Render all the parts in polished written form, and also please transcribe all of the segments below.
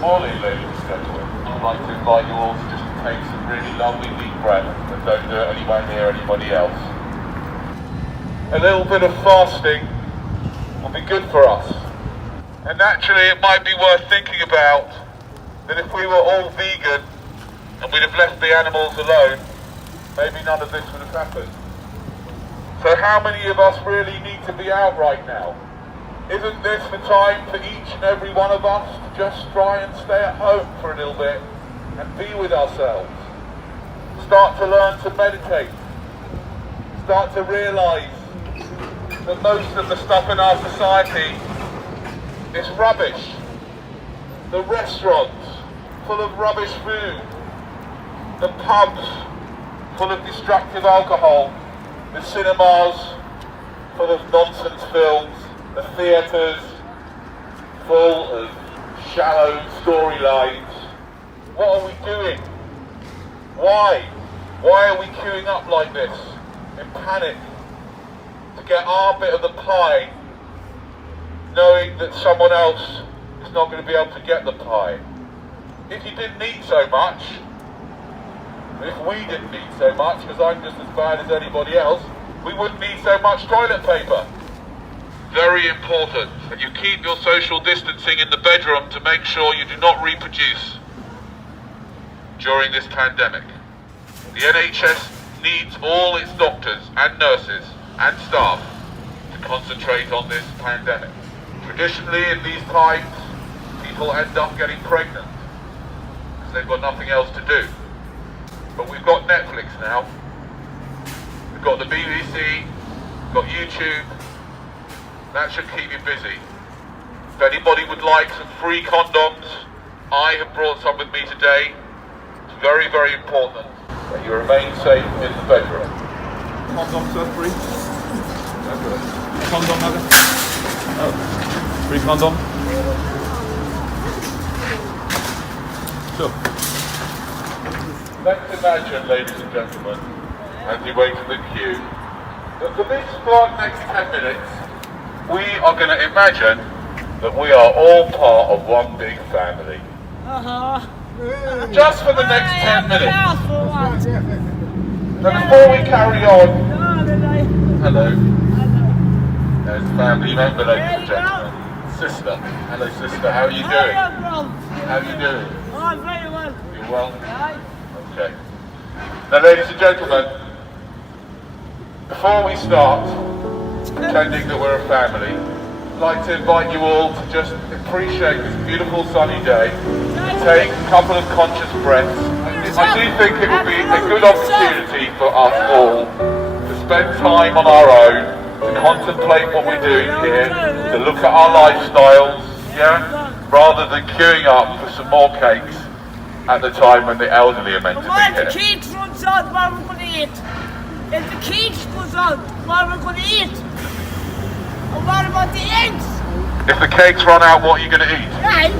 morning, ladies and gentlemen. I'd like to invite you all to just take some really lovely deep breaths, but don't do it anywhere near anybody else. A little bit of fasting will be good for us. And naturally it might be worth thinking about that if we were all vegan and we'd have left the animals alone, maybe none of this would have happened. So how many of us really need to be out right now? Isn't this the time for each and every one of us to just try and stay at home for a little bit and be with ourselves? Start to learn to meditate. Start to realise that most of the stuff in our society is rubbish. The restaurants full of rubbish food. The pubs full of destructive alcohol. The cinemas full of nonsense films, the theatres full of shallow storylines. What are we doing? Why? Why are we queuing up like this in panic to get our bit of the pie, knowing that someone else is not going to be able to get the pie? If you didn't eat so much, if we didn't eat so much, because I'm just as bad as anybody else, we wouldn't need so much toilet paper. Very important that you keep your social distancing in the bedroom to make sure you do not reproduce during this pandemic. The NHS needs all its doctors and nurses and staff to concentrate on this pandemic. Traditionally in these times, people end up getting pregnant because they've got nothing else to do. But we've got Netflix now, we've got the BBC, we've got YouTube. That should keep you busy. If anybody would like some free condoms, I have brought some with me today. It's very, very important that you remain safe in the bedroom. Condoms are free. Condom, Mother. Oh, free condom. Sure. Let's imagine, ladies and gentlemen, as you wait in the queue, that for this next 10 minutes, we are going to imagine that we are all part of one big family. Just for the next 10 minutes. Now before we carry on, hello. There's a family member, ladies and gentlemen. Sister. Hello sister, how are you doing? How are you doing? Oh, very well. You're well? Okay. Now ladies and gentlemen, before we start pretending that we're a family, I'd like to invite you all to just appreciate this beautiful sunny day, take a couple of conscious breaths. I do think it would be a good opportunity for us all to spend time on our own, to contemplate what we're doing here, to look at our lifestyles, yeah, rather than queuing up for some more cakes at the time when the elderly are meant to be here. If the cake runs out, what are we going to eat? If the cake goes out, what are we going to eat? And what about the eggs? If the cakes run out, what are you going to eat? Right.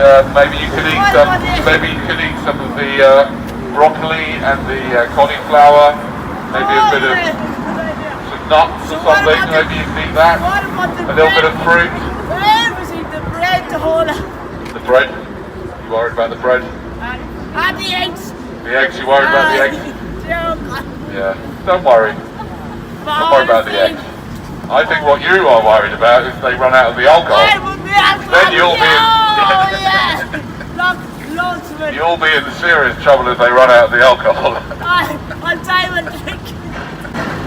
Yeah, maybe you could eat some. Maybe you could eat some of the broccoli and the cauliflower. Maybe a bit of some nuts or something. Maybe you could eat that. A little bit of fruit. Everything, the bread, the whole. The bread. You worried about the bread? And the eggs. The eggs. You worried about the eggs? Yeah. Don't worry. Don't worry about the eggs. I think what you are worried about is they run out of the alcohol. Then you'll be in, you'll be in serious trouble if they run out of the alcohol. I'll die with drink.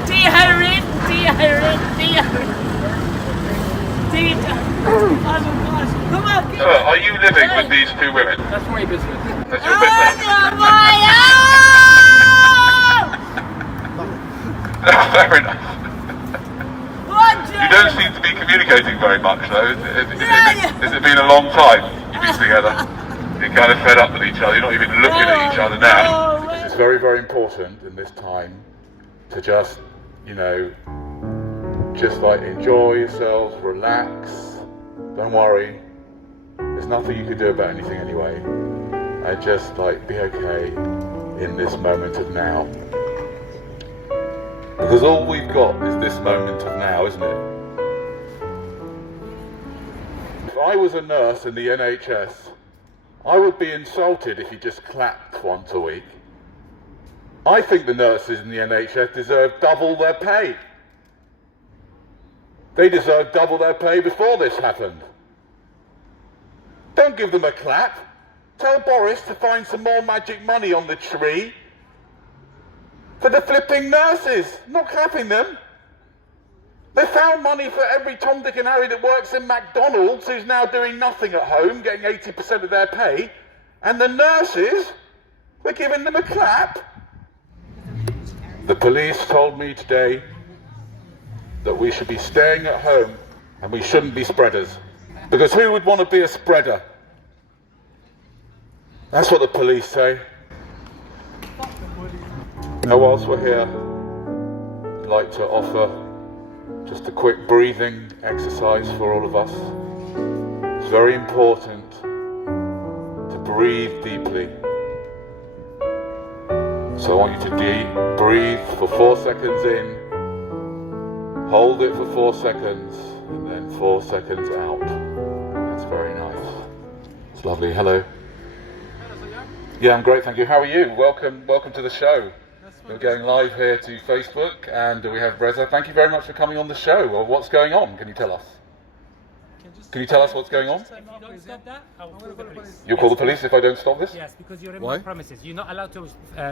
Dehydrate. Come on, So, are you living with these two women? That's my business. That's your business. Fair enough. You don't seem to be communicating very much though. Has it been a long time you've been together? You're kind of fed up with each other, you're not even looking at each other now. It's very, very important in this time to just, just like enjoy yourselves, relax, don't worry. There's nothing you can do about anything anyway. And just like be okay in this moment of now. Because all we've got is this moment of now, isn't it? If I was a nurse in the NHS, I would be insulted if you just clapped once a week. I think the nurses in the NHS deserve double their pay. They deserve double their pay before this happened. Don't give them a clap. Tell Boris to find some more magic money on the tree for the flipping nurses, not clapping them. They found money for every Tom, Dick and Harry that works in McDonald's who's now doing nothing at home, getting 80% of their pay, and the nurses, we're giving them a clap. The police told me today that we should be staying at home and we shouldn't be spreaders. Because who would want to be a spreader? That's what the police say. Now, whilst we're here, I'd like to offer just a quick breathing exercise for all of us. It's very important to breathe deeply. So I want you to breathe for 4 seconds in, hold it for 4 seconds, and then 4 seconds out. That's very nice. It's lovely. Hello. Yeah, I'm great, thank you. How are you? Welcome to the show. We're going live here to Facebook, and we have Reza. Thank you very much for coming on the show. Well, what's going on? Can you tell us? Can you tell us what's going on? If you don't stop that, I will call the police. You'll call the police if I don't stop this? Yes, because you're in Why? my premises. You're not allowed to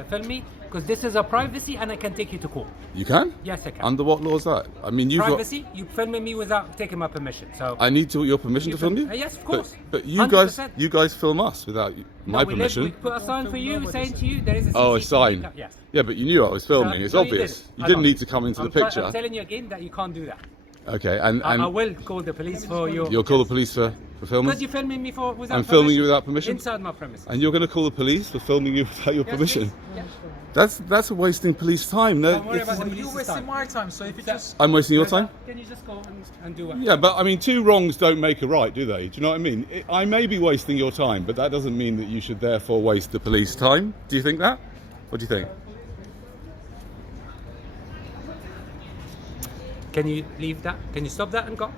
film me, because this is a privacy and I can take you to court. You can? Yes, I can. Under what law is that? I mean, you've Privacy, you filming me without taking my permission. So I need your permission to film you? Yes, of course. But you 100%. guys film us without my permission. We put a sign for you saying to you there is a Oh, a CCTV sign. Yes. Yeah, but you knew I was filming. It's No, obvious. You You didn't I need to come into the picture. I'm telling you again that you can't do that. Okay, and I will call the police for you. you'll call the police for filming? Because you're filming me without I'm filming you without permission? Inside my premises. And you're going to call the police for filming you without your Yes, permission? please. Yes. That's wasting police time. No, Don't worry about the it's- police. You're wasting my time, so if you just... I'm wasting your time? Can you just go and do it? Yeah, but I mean, two wrongs don't make a right, do they? Do you know what I mean? I may be wasting your time, but that doesn't mean that you should therefore waste the police time. Do you think that? What do you think? Can you leave that? Can you stop that and go?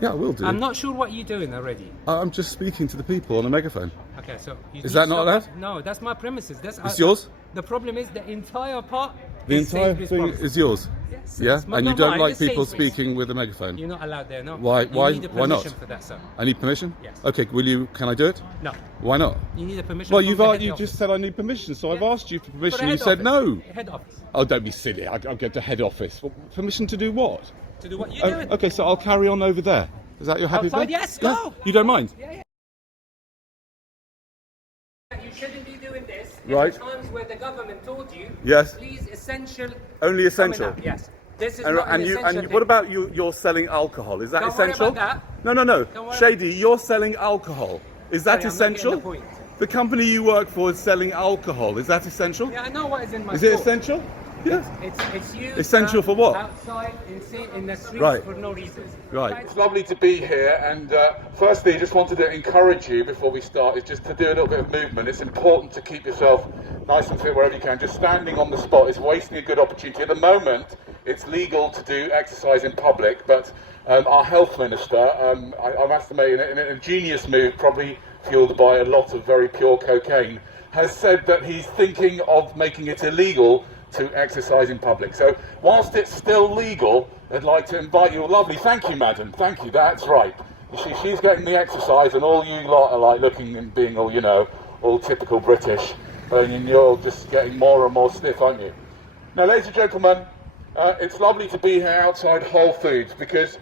Yeah, I will do. I'm not sure what you're doing already. I'm just speaking to the people on a megaphone. Okay, so you Is need that to not stop- allowed? No, that's my premises. It's yours? The problem is the entire part. The is entire Sainsbury's thing property. is yours. Yes, Yeah, it's and you not don't mine, like it's people Sainsbury's. speaking with a megaphone. You're not allowed there, no. Why? You Why? need a Why not? permission for that, sir. I need permission. Yes. Okay. Can I do it? No, Why not? you need a permission. Well, from you've the head you office. just said I need permission, so I've Yeah. asked you for For the permission. You head said office. no. Head office. Oh, don't be silly. I'll get to head office. Well, permission to do what? To do what you're doing. Okay, so I'll carry on over there. Is that you're happy with Outside? that? Yes, Yeah? go. You don't mind? You shouldn't be doing this. Right. At times where the government told you. Yes. Please, essential. Only essential. coming up. Yes. This is And, not an and essential what thing. about you're selling alcohol? Is that Don't worry essential? about that. No. Don't worry. Shady, you're selling alcohol. Is that Sorry, I'm not getting essential? the point. The company you work for is selling alcohol. Is that essential? Yeah, I know what is in my Is it store. essential? Yeah. It's you. Essential for what? Outside in the streets Right. for no reason. Right. It's lovely to be here, and firstly, I just wanted to encourage you before we start, is just to do a little bit of movement. It's important to keep yourself nice and fit wherever you can. Just standing on the spot is wasting a good opportunity. At the moment, it's legal to do exercise in public, but our health minister, I'm estimating in a genius move, probably fueled by a lot of very pure cocaine, has said that he's thinking of making it illegal to exercise in public. So whilst it's still legal, I'd like to invite you. Lovely, thank you, madam, thank you, that's right. She's getting the exercise, and all you lot are like looking and being all, you know, all typical British, and you're just getting more and more stiff, aren't you? Now, ladies and gentlemen, it's lovely to be here outside Whole Foods, because,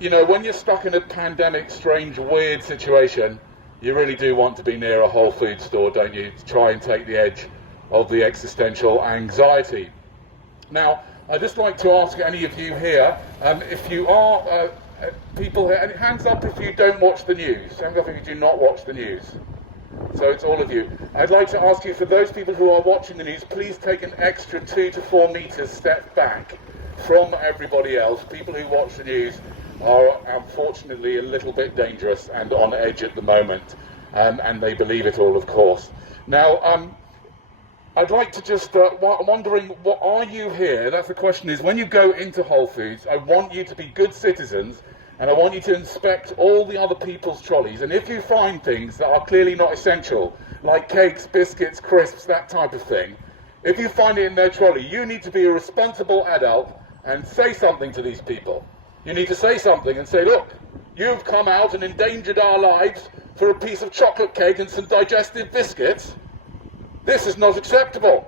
you know, when you're stuck in a pandemic, strange, weird situation, you really do want to be near a Whole Foods store, don't you, to try and take the edge of the existential anxiety. Now, I'd just like to ask any of you here, if you are people here, and hands up if you don't watch the news, hands up if you do not watch the news. So it's all of you. I'd like to ask you, for those people who are watching the news, please take an extra 2 to 4 meters step back from everybody else. People who watch the news are unfortunately a little bit dangerous and on edge at the moment, and they believe it all, of course. Now, I'd like to just, I'm wondering, what are you here? That's the question, is when you go into Whole Foods, I want you to be good citizens and I want you to inspect all the other people's trolleys, and if you find things that are clearly not essential, like cakes, biscuits, crisps, that type of thing, if you find it in their trolley, you need to be a responsible adult and say something to these people. You need to say something and say, look, you've come out and endangered our lives for a piece of chocolate cake and some digestive biscuits. This is not acceptable.